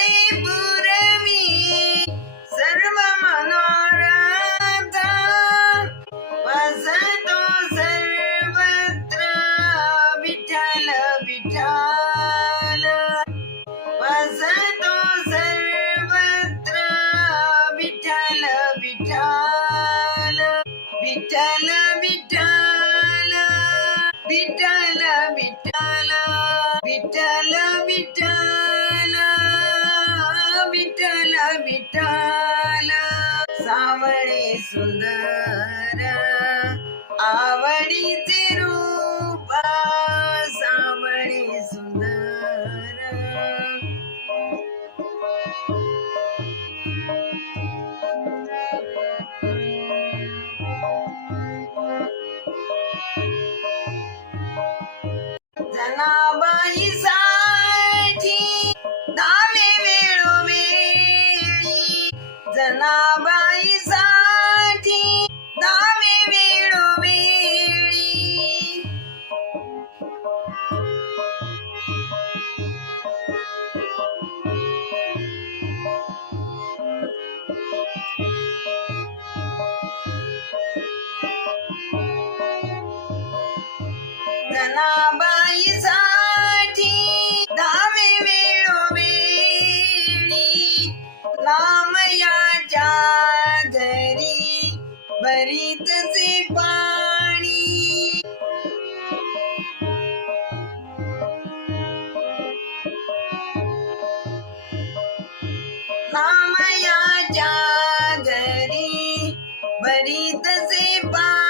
Save जनाबाईसाठी धावे वेळोवेळी रामयाच्या घरी भरीतचे पाणी. रामयाच्या घरी भरीतचे पाणी.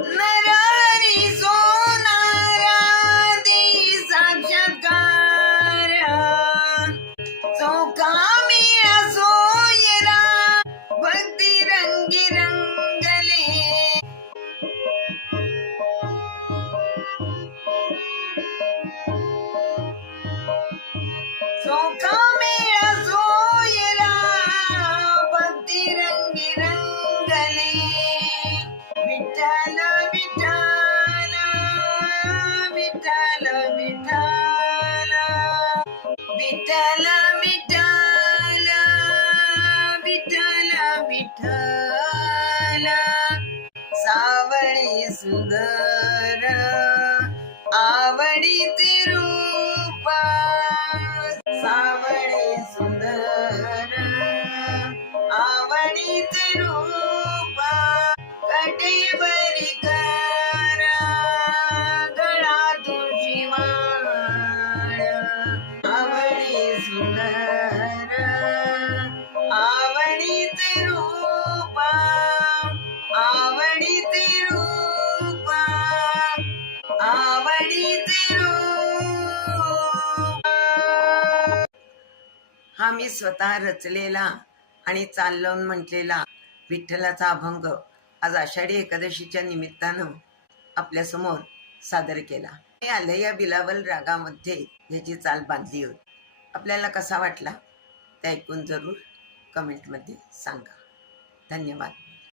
¡No! विठ्ठल विठ्ठल विठ्ठल विठ्ठल. सावळी सुंदर आवडीचे रूप. सा आवडीचे रूप हा मी स्वतः रचलेला आणि चालवून म्हटलेला विठ्ठलाचा अभंग आज आषाढी एकादशीच्या निमित्तानं आपल्यासमोर सादर केला. मी आलं या बिलावल रागामध्ये ह्याची चाल बांधली होती. आपल्याला कसा वाटला? ते ऐकून जरूर कमेंटमध्ये सांगा. धन्यवाद.